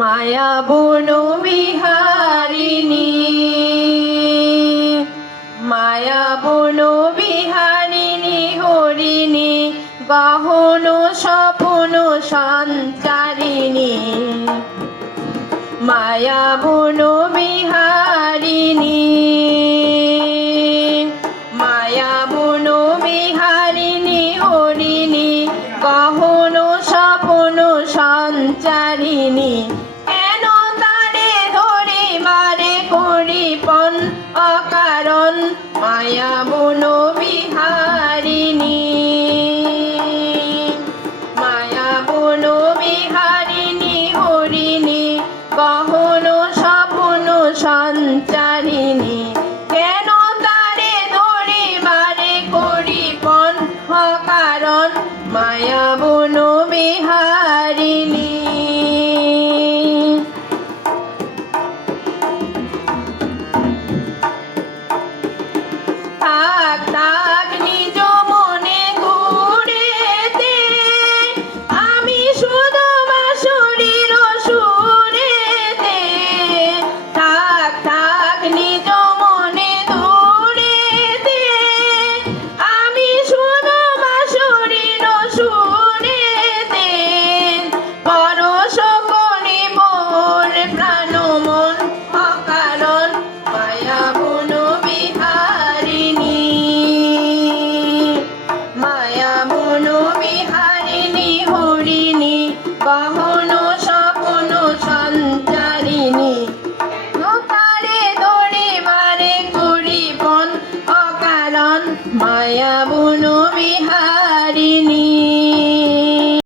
মায়া বনো বিহারিণী, মায়া বনো বিহারিণী হরিণী, গহন স্বপ্ন সঞ্চারিণী। মায়া বনো বিহারিণী, মায়া বনো বিহারিণী হরিণী, গহন স্বপ্ন সঞ্চারিণী। কেন তারে ধরি মারে করিপন অকারণ, মায়া বনো বিহারিণী, মায়া বনো বিহারিণী হরিণী, গহন স্বপ্ন সঞ্চারিণী। কেন তারে ধরি মারে করিপন অকারণ, মায়া বনো বিহারিণী। থাক থাক নিজ মনে ঘুরেতে, আমি শুধু বাঁশুরির সুরেতে। থাক থাক নিজ মনে ঘুরেতে, আমি শুধু বাঁশুরির সুরেতে। পরশ করি মোর প্রাণ মন অকারণ, মায়া বনো বিহারিণী, মায়া বনো বিহারিণী হরিণী, গহন স্বপ্ন সঞ্চারিণী। তারে ধরে মারে করিপন অকারণ, মায়া বনো বিহারিণী।